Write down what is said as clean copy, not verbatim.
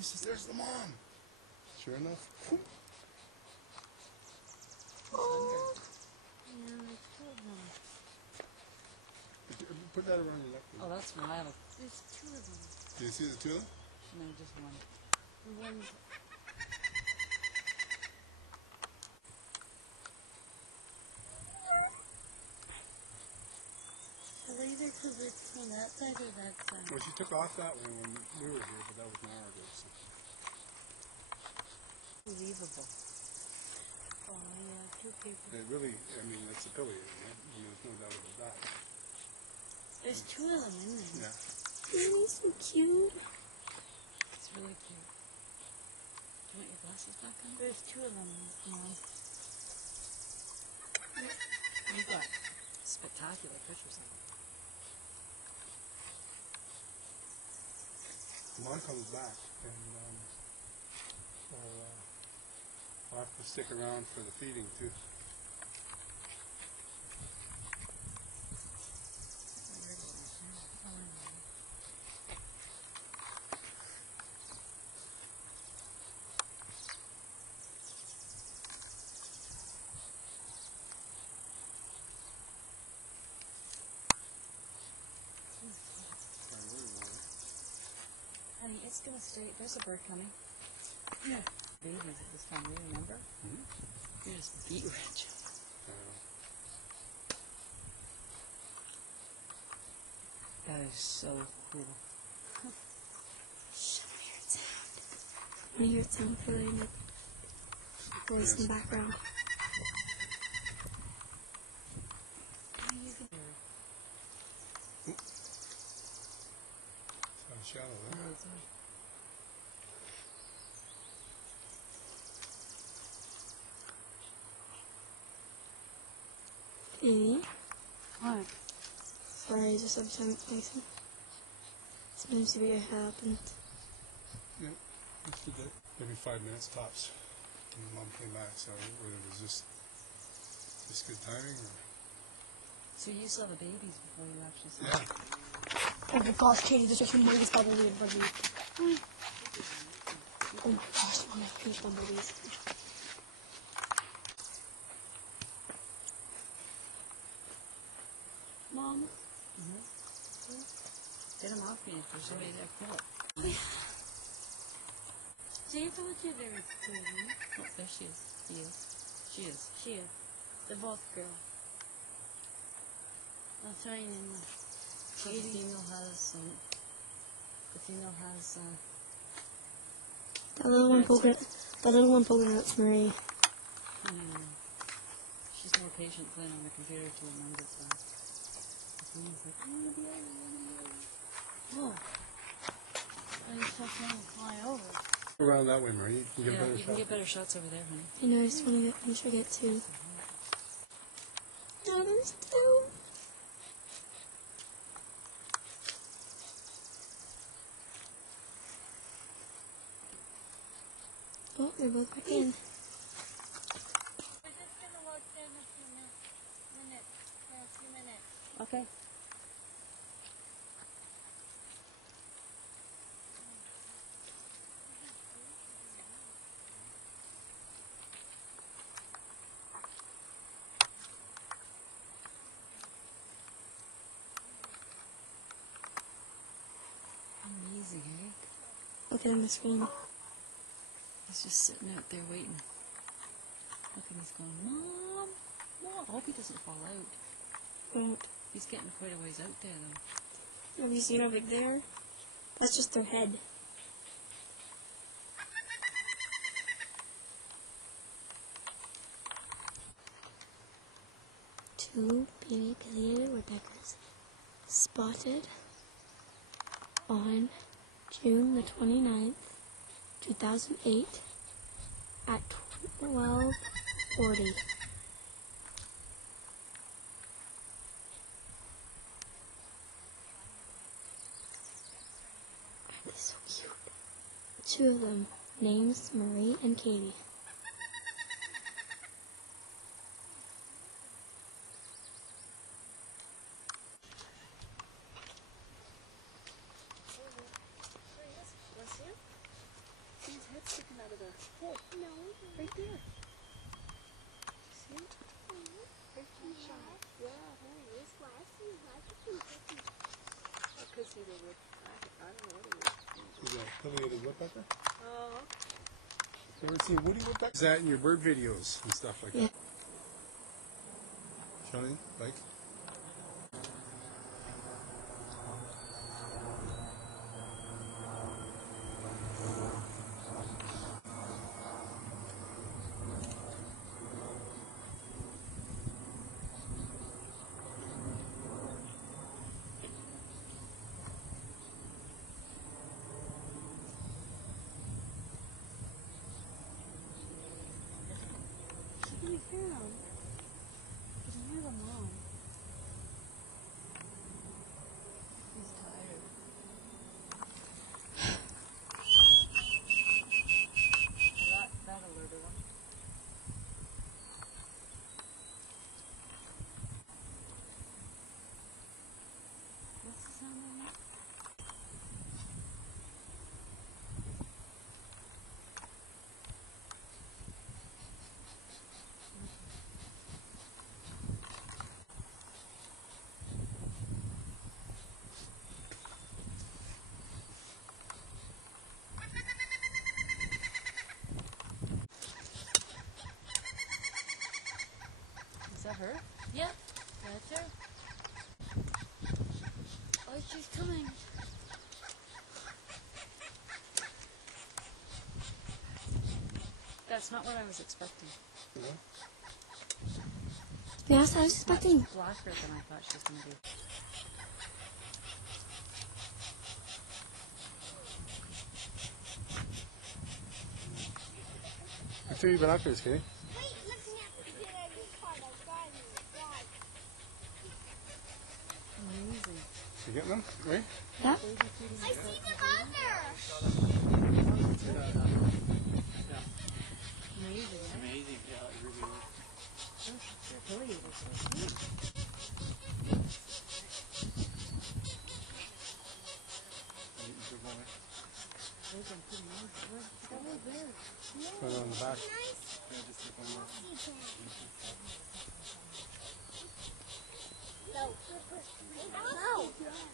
He says, there's the mom. Sure enough. Whoop. Oh. Yeah, there's two of them. Put that around your neck. Oh, that's wild. There's two of them. Do you see the two of them? No, just one. The one's... Either because it's from that side or that side. Well, she took off that way when we were here, but that was an hour ago. So. Unbelievable. Oh, yeah, two people. It really, I mean, it's affiliated, right? I mean, there's no doubt about that. There's two of them in there. Yeah. Oh, so cute. It's really cute. Do you want your glasses back on? There's two of them, Mom. You've got spectacular pictures of them. Mom comes back, and I'll have to stick around for the feeding, too. Honey, it's gonna stay. There's a bird coming. Yeah. Babies at this time, you remember? Mm-hmm. You're just beet rich. That is so cool. Shh, I hear it sound. I hear it sound for like voice in the background. Sounds shallow, huh? Amy? What? Sorry, just every time it's Mason. Sometimes to be what happened. Yeah, just did that. Maybe 5 minutes tops. And Mom came back, so whether it was just good timing or... So you saw the babies before you actually saw Yeah. them? Oh my gosh, Katie, there's just one baby's probably in front of me. Oh my gosh, Mom, I finished one babies. Mom? Get them off me if there's somebody there. Kill it. See, I told you there was two of them. Oh, there she is. He is. She is. She is. They're both girls. I'll try and in the... So the female has, That little one poking out's Marie. She's more patient playing on the computer to remember it's fast. The female's like, I wanna be over. Oh. I just have to fly over. Around that way, Marie. You can get a Yeah, better you shot. can get better shots over there, honey. I know, I just want to make sure I get two. No, there's two. Oh, they're both back in. We're just gonna watch them in a few minutes. For a few minutes. Okay. Amazing, eh? Look at him on the screen. He's just sitting out there waiting. Look, and he's going, Mom! Mom! I hope he doesn't fall out. Won't. He's getting quite a ways out there, though. Have you seen over there? That's just their head. Two baby pileated woodpeckers spotted on June the 29th, 2008 at 12:40. They're so cute. Two of them, names Marie and Katie. guess he's a wood. I don't know what he is. He's a affiliated woodpecker. Oh, You ever seen woody woodpecker? Is that in your bird videos and stuff like Yeah. that? Johnny, like? She can hear him. She can hear the mom. He's tired. Well, that alerted him. What's the sound on that? Is that her? Yeah, that's her. Oh, she's coming. That's not what I was expecting. Yeah, I was Much expecting. blacker than I thought she was going to be. Let's see your binoculars, Kenny. Wait, looking at the video I just caught a guy in the flag. Amazing. You getting them? Right? Yeah. I see the mother! Amazing, eh? Amazing, yeah, it really is. They're affiliated, so sweet. Good morning. They've been pretty nice. Where's that there? Put it on the back. Yeah, just take one more. No. No.